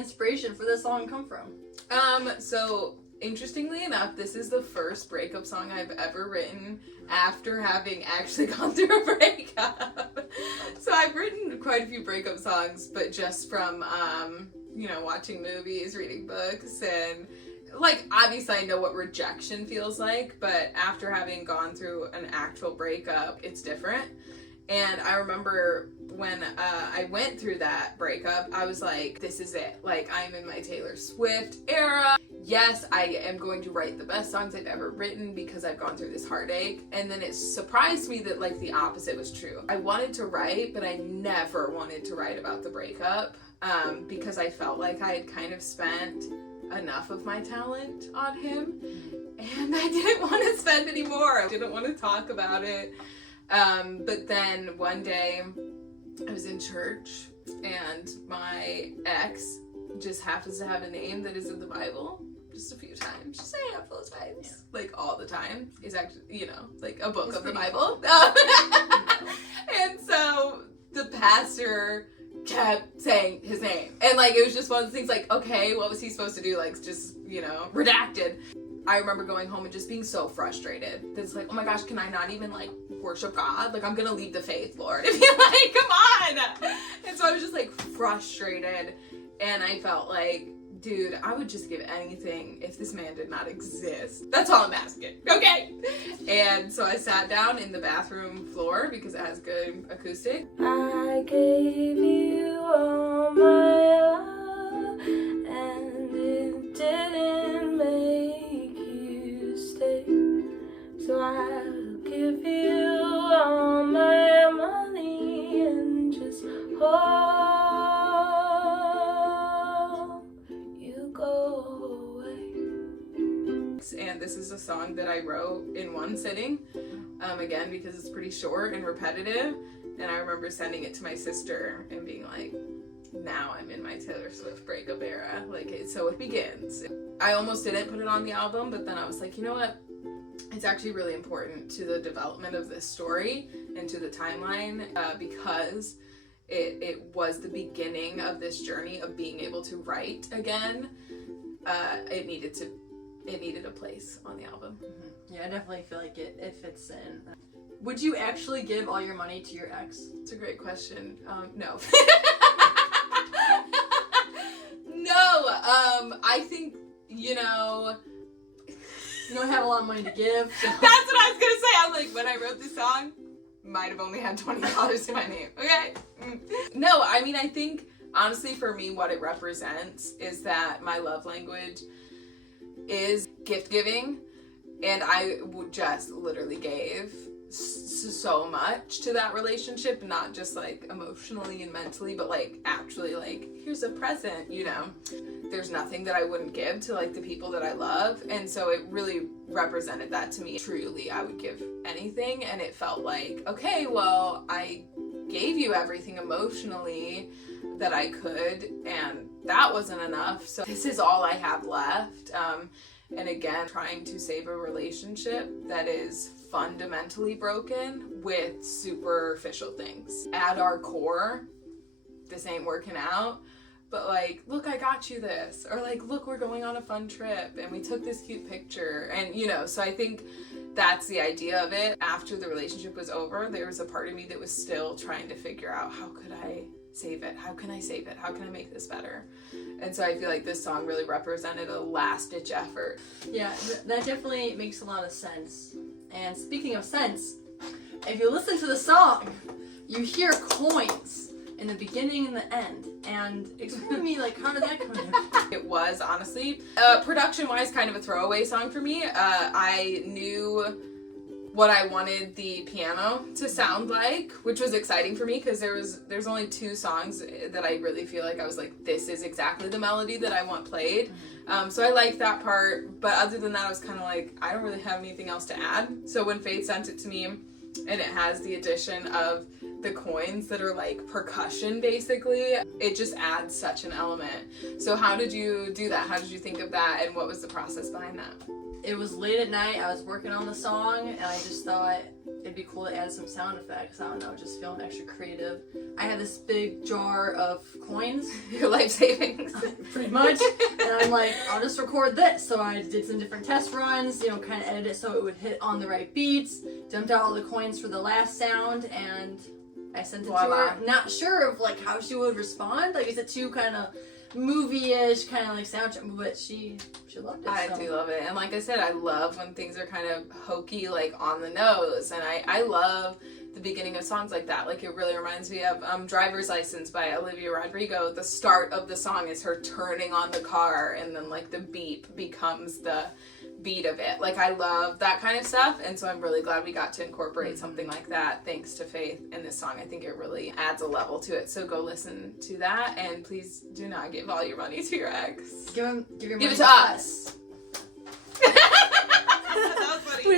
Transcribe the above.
inspiration for this song come from? So interestingly enough, this is the first breakup song I've ever written after having actually gone through a breakup. So I've written quite a few breakup songs, but just from, watching movies, reading books, and like, obviously I know what rejection feels like, but after having gone through an actual breakup, it's different. And I remember when I went through that breakup, I was like, this is it. Like, I'm in my Taylor Swift era. Yes, I am going to write the best songs I've ever written because I've gone through this heartache. And then it surprised me that, like, the opposite was true. I wanted to write, but I never wanted to write about the breakup because I felt like I had kind of spent enough of my talent on him. And I didn't want to spend any more. I didn't want to talk about it. But then one day I was in church and my ex just happens to have a name that is in the Bible just a few times, just a handful of times, like all the time. Is actually, like a book of the Bible. And so the pastor kept saying his name. And like, it was just one of the things like, okay, what was he supposed to do? Like, just, redacted. I remember going home and just being so frustrated. It's like, oh my gosh, can I not even like worship God? Like, I'm gonna leave the faith, Lord. If you like, come on. And so I was just like frustrated. And I felt like, dude, I would just give anything if this man did not exist. That's all I'm asking, okay? And so I sat down in the bathroom floor because it has good acoustic. I gave you all my love and it didn't make you stay. So I'll give you all my money and just hope you go away. And this is a song that I wrote in one sitting, again, because it's pretty short and repetitive. And I remember sending it to my sister and being like, now I'm in my Taylor Swift breakup era. Like, so it begins. I almost didn't put it on the album, but then I was like, you know what? It's actually really important to the development of this story and to the timeline because it was the beginning of this journey of being able to write again. It needed a place on the album. Mm-hmm. Yeah, I definitely feel like it fits in. Would you actually give all your money to your ex? It's a great question. No. No, I think, you don't have a lot of money to give. So. That's what I was gonna say. I'm like, when I wrote this song, might have only had $20 in my name. Okay. No, I mean, I think, honestly, for me, what it represents is that my love language is gift giving, and I just literally gave so much to that relationship, not just like emotionally and mentally, but like actually like, here's a present, there's nothing that I wouldn't give to like the people that I love. And so it really represented that to me. Truly, I would give anything. And it felt like, okay, well, I gave you everything emotionally that I could, and that wasn't enough. So this is all I have left. And again, trying to save a relationship that is fundamentally broken with superficial things. At our core, this ain't working out, but like, look, I got you this. Or like, look, we're going on a fun trip and we took this cute picture. And so I think that's the idea of it. After the relationship was over, there was a part of me that was still trying to figure out, how could I save it? How can I save it? How can I make this better? And so I feel like this song really represented a last-ditch effort. Yeah, that definitely makes a lot of sense. And speaking of sense, if you listen to the song, you hear coins in the beginning and the end. And explain to me, like, how did that come in? It was, honestly, production-wise, kind of a throwaway song for me. I knew what I wanted the piano to sound like, which was exciting for me because there's only 2 songs that I really feel like I was like, this is exactly the melody that I want played. So I liked that part, but other than that, I was kind of like, I don't really have anything else to add. So when Faith sent it to me, and it has the addition of the coins that are like percussion basically, it just adds such an element. So how did you do that? How did you think of that, and what was the process behind that? it was late at night, I was working on the song, and I just thought it'd be cool to add some sound effects. I don't know, just feeling extra creative. I had this big jar of coins. Your life savings. Pretty much. And I'm like, I'll just record this. So I did some different test runs, you know, kind of edit it so it would hit on the right beats, dumped out all the coins for the last sound, and I sent it to her. Not sure of like how she would respond. Like, is it too kind of movie-ish, kind of like soundtrack, but she loved it. I do love it. And like I said, I love when things are kind of hokey, like on the nose. And I love the beginning of songs like that. Like, it really reminds me of Driver's License by Olivia Rodrigo. The start of the song is her turning on the car, and then like the beep becomes the beat of it. Like, I love that kind of stuff, and so I'm really glad we got to incorporate something like that thanks to Faith in this song. I think it really adds a level to it, so go listen to that, and please do not give all your money to your ex. Give your money Give it to us. That was funny.